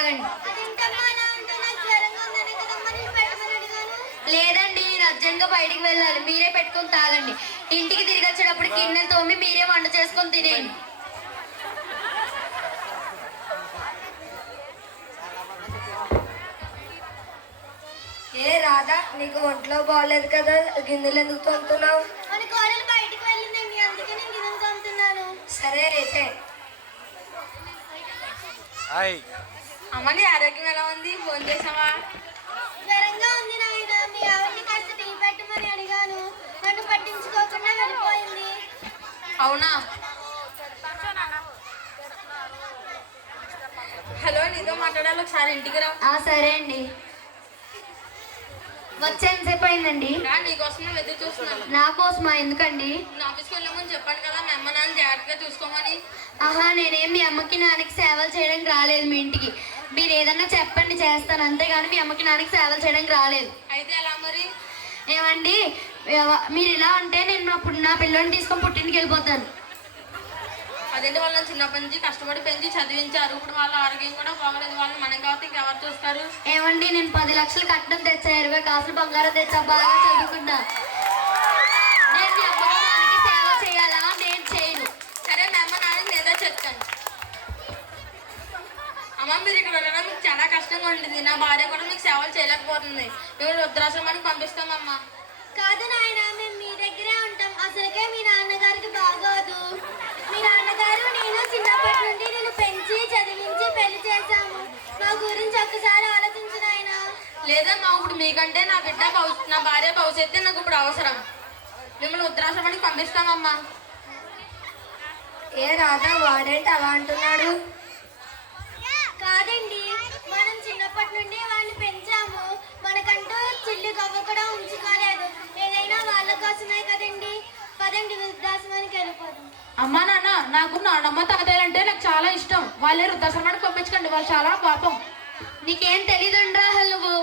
తాగండి. లేదండి, నేను అర్జెంట్గా బయటికి వెళ్ళాలి. మీరే పెట్టుకొని తాగండి. ఇంటికి తిరిగి వచ్చేటప్పుడు గిన్నెలు తోమి మీరే వంట చేసుకొని తినేయండి. ఏ రాధా, నీకు ఒంట్లో బాగలేదు కదా, గిన్నెలు ఎందుకు తోముతున్నావు? మన కోడలు బయటికి వెళ్ళిందండి, అందుకే నేను గిన్నెలు తోముతున్నాను. సరే అయితే. అమ్మని ఆరోగ్యం ఎలా ఉంది? ఫోన్ చేసావా? జ్వరంగా ఉంది నాయన. మీ ఆవిడని కాస్త టీ పెట్టమని అడిగాను, నన్ను పట్టించుకోకుండా వెళ్ళిపోయింది. అవునా? హలో, నీతో మాట్లాడాలి, ఒకసారి ఇంటికి రా. సరే అండి. వచ్చే ఎంతసేపు అయిందండి? నీకోసం ఎదురు చూస్తున్నాను. నా కోసమా? ఎందుకండి? నేను ఆఫీస్కి వెళ్ళమని చెప్పాను కదా, మీ అమ్మ నాన్న జాగ్రత్తగా చూసుకోమని. నేనేం మీ అమ్మకి నాన్నకి సేవలు చేయడానికి రాలేదు మీ ఇంటికి. మీరు ఏదన్నా చెప్పండి, చేస్తాను, అంతేగాని మీ అమ్మకి నాన్నకి సేవలు చేయడానికి రాలేదు. అయితే ఎలా మరి? ఏమండి, మీరు ఇలా అంటే నేను నా పిల్లని తీసుకొని పుట్టింటికి వెళ్ళిపోతాను. అదేంటి, వాళ్ళని చిన్నప్పటి నుంచి కష్టపడి పెంచి చదివించారు, ఇప్పుడు వాళ్ళ ఆరోగ్యం కూడా బాగలేదు. వాళ్ళు మనం కాబట్టి ఇంకెవరు చూస్తారు? ఏమండి, నేను 10 లక్షలు కట్నం తెచ్చా, 20 కాసులు బంగారం తెచ్చా, బాగా చదువుకున్నా. నేను మీ అమ్మకి నాన్నకి సేవ చేయాలా? నేను చేయను. సరే, మీ అమ్మ నాన్నకి నేనే చెప్తాను. అమ్మ, మీరు ఇక్కడ ఉండడం మీకు చాలా కష్టంగా ఉంటుంది. నా భార్య కూడా మీకు సేవలు చేయలేకపోతుంది. మేము వృద్ధాశ్రమానికి పంపిస్తామమ్మా. కాదు నాయన, మేము మీ దగ్గరే ఉంటాం. అసలుకే మీ నాన్నగారికి బాగోదు. మీ నాన్నగారు నేను చిన్నప్పటి నుండి నేను పెంచి చదివించి పెళ్లి చేశాము. మా గురించి ఒక్కసారి ఆలోచించు నాయన. లేదమ్మా, ఇప్పుడు మీకంటే నా భార్య భవిష్యత్తు నాకు ఇప్పుడు అవసరం. మిమ్మల్ని వృద్ధాశ్రమానికి పంపిస్తామమ్మా. ఏ రాధా, వాడేంటి అలా అంటున్నాడు? కాదండి, మనం చిన్నప్పటి నుండి వాళ్ళని పెంచాము. మనకంటూ చిల్లి గవ్వ కూడా ఉంచుకోలేదు. ఏదైనా వాళ్ళ కోసమే కదండి. పదండి, వృద్ధాశ్రమానికి వెళ్ళిపోదాం. అమ్మా నాన్న, నాకు నాన్నమ్మ తాతయ్యాలంటే నాకు చాలా ఇష్టం. వాళ్ళే వృద్ధాశ్రమానికి పంపించకండి, వాళ్ళు చాలా పాపం. నీకేం తెలీదుండ్రా నువ్వు.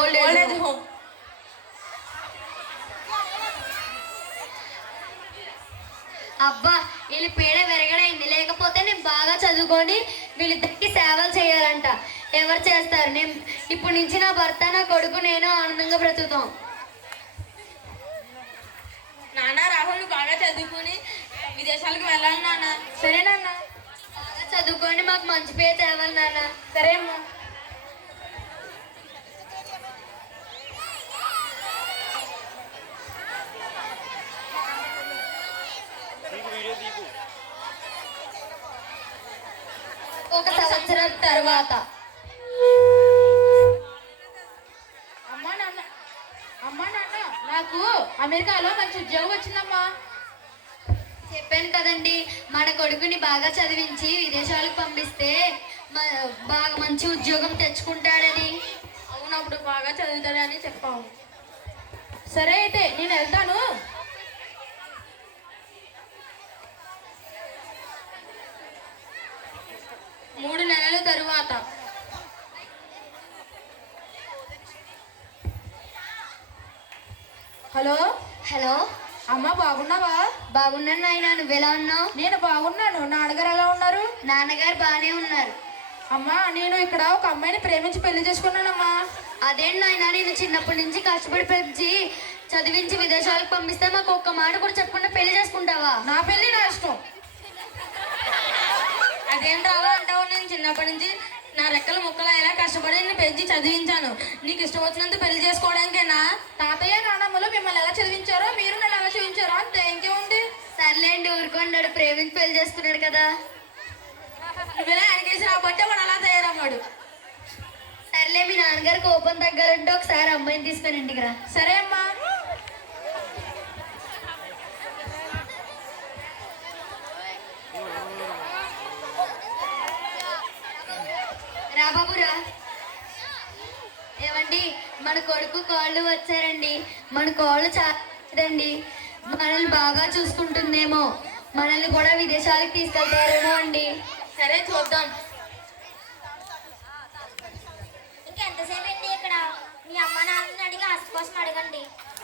Old age home. అబ్బా, వీళ్ళ పీడ విరగడైంది. లేకపోతే నేను బాగా చదువుకొని వీళ్ళిద్దరికి సేవలు చేయాలంట. ఎవరు చేస్తారు? నేను ఇప్పటి నుంచి నా భర్త, నా కొడుకు, నేను ఆనందంగా బ్రతుకుతాం. నాన్న, రాహుల్ బాగా చదువుకుని విదేశాలకు వెళ్ళాలి నాన్న. సరే నాన్న. బాగా చదువుకొని మాకు మంచి పేరు తేవాలి నాన్న. సరే అమ్మా. ఒక సంవత్సరం తర్వాత. అమ్మా నాన్న, నాకు అమెరికాలో మంచి ఉద్యోగం వచ్చిందమ్మా. చెప్పాను కదండి, మన కొడుకుని బాగా చదివించి విదేశాలకు పంపిస్తే బాగా మంచి ఉద్యోగం తెచ్చుకుంటాడని. అవును, అప్పుడు బాగా చదువుతాడని చెప్పావు. సరే అయితే నేను వెళ్తాను. మూడు నెలల తరువాత. హలో. హలో అమ్మ, బాగున్నావా? బాగున్నాను నాయన, నువ్వెలా ఉన్నావు? నేను బాగున్నాను. నాన్నగారు ఎలా ఉన్నారు? నాన్నగారు బాగానే ఉన్నారు. అమ్మా, నేను ఇక్కడ ఒక అమ్మాయిని ప్రేమించి పెళ్లి చేసుకున్నానమ్మా. అదేంటి నాయన, నేను చిన్నప్పటి నుంచి కష్టపడి పెంచి చదివించి విదేశాలకు పంపిస్తే మాకు ఒక్క మాట కూడా చెప్పకుండా పెళ్లి చేసుకుంటావా? నా పెళ్లి నా ఇష్టం. అదేంటి అలా అంటావు? నేను చిన్నప్పటి నుంచి నా రెక్కల ముక్కలు ఎలా కష్టపడి నేను పెంచి చదివించాను. నీకు ఇష్టం వచ్చినంత పెళ్లి చేసుకోవడానికేనా? తాతయ్య నాన్నమ్మలు మిమ్మల్ని ఎలా చదివించారో మీరు నన్ను ఎలా చదివించారో అంతే, ఇంకేముంది. సర్లేండి, ఊరుకున్నాడు, ప్రేమించి పెళ్లి చేసుకున్నాడు కదా. నువ్వెలా వెనకేసి రాబట్టే వాడు అలా తయారమ్మాడు. సర్లే, మీ నాన్నగారు కోపం తగ్గాలంటే ఒకసారి అమ్మాయిని తీసుకొని ఇంటికి రా. సరే అమ్మా. రా బాబు రా. ఏమండి, మన కొడుకు కాళ్ళు వచ్చారండి. మన కాళ్ళు చాలండి. మనల్ని బాగా చూసుకుంటుందేమో, మనల్ని కూడా విదేశాలకు తీసుకెళ్తారేమో అండి. సరే, చూద్దాం. ఇంకెంతసేపు అండి ఇక్కడ? మీ అమ్మ నాన్నని అడిగి ఆస్తి కోసం అడగండి.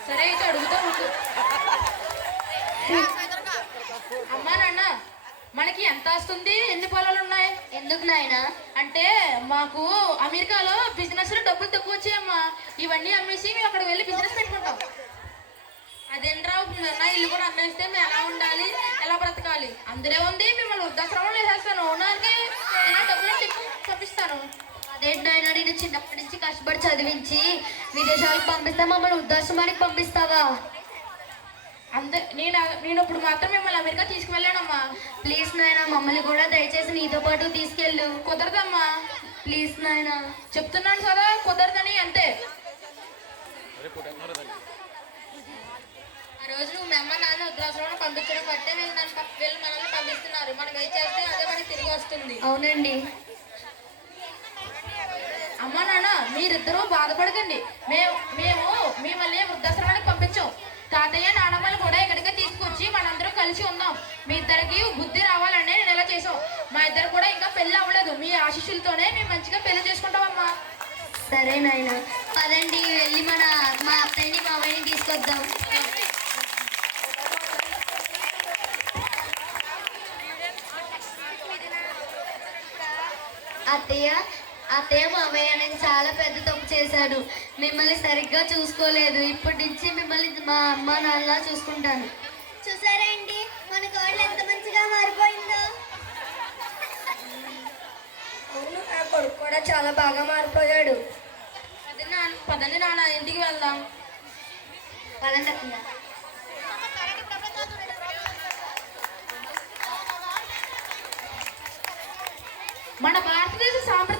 సరే అయితే అడుగుతా ఉండు. అమ్మా నాన్న, మనకి ఎంత వస్తుంది, ఎన్ని పొలాలు ఉన్నాయి? ఎందుకు నాయనా? అంటే మాకు అమెరికాలో బిజినెస్ లో డబ్బులు తక్కువ వచ్చాయమ్మా. ఇవన్నీ అమ్మేసి మేము అక్కడికి వెళ్ళి బిజినెస్ పెట్టుకుంటాం. అదేంట్రా, నా ఇల్లు కూడా అమ్మేస్తే మేము ఎలా ఉండాలి, ఎలా బ్రతకాలి? అందులో ఉంది, మిమ్మల్ని వృద్ధాశ్రమంలో వేసేస్తాను. ఓనర్కి ఇలా డబ్బులు చెప్పి పంపిస్తాను. అదేంటి నాయనా, నేను చిన్నప్పటి నుంచి కష్టపడి చదివించి విదేశాలకు పంపిస్తా, మమ్మల్ని వృద్ధాశ్రమానికి పంపిస్తావా? అంతే, నేను ఇప్పుడు మాత్రం మిమ్మల్ని అమెరికా తీసుకువెళ్ళానమ్మా. ప్లీజ్ నాయనా, మమ్మల్ని కూడా దయచేసి నీతో పాటు తీసుకెళ్ళు. కుదరదమ్మా, ప్లీజ్ నాయనా. చెప్తున్నాను కదా, కుదరదని. అంతే. ఆ రోజు నువ్వు మీ అమ్మ నాన్న వృద్ధాశ్రమం పంపించడం బట్టే వీళ్ళు మనల్ని పంపిస్తున్నారు. మనం ఏం చేస్తే అదే మనకి తిరిగి వస్తుంది. అవునండి. అమ్మ నాన్న, మీరిద్దరూ బాధపడకండి. మేము మిమ్మల్ని వృద్ధాశ్రమానికి పంపించాం. తాతయ్య నానమ్మలు కూడా ఇక్కడికి తీసుకొచ్చి మనందరం కలిసి ఉందాం. మీ ఇద్దరికి బుద్ధి రావాలని నేను ఇలా చేసాం. మా ఇద్దరు కూడా ఇంకా పెళ్లి అవ్వలేదు. మీ ఆశీస్సులతోనే మేము మంచిగా పెళ్లి చేసుకుంటామమ్మా. సరే నాయనా, పదండి వెళ్ళి మా అత్తయ్యని మామయ్యని తీసుకొద్దాం. అత్తయ్య మామయ్య నేను చాలా పెద్ద తప్పు చేశాడు. మిమ్మల్ని సరిగ్గా చూసుకోలేదు. ఇప్పటి నుంచి మిమ్మల్ని మా అమ్మ నాన్నలా చూసుకుంటాను. చూసారా అండి, మన కోడలు ఎంత మంచిగా మారిపోయిందో. అవును, నా కొడుకు కూడా చాలా బాగా మారిపోయాడు. పదండి నాన్న, ఇంటికి వెళ్దాం. పదండి అత్తయ్య. మన భారతదేశ సాంప్రదాయ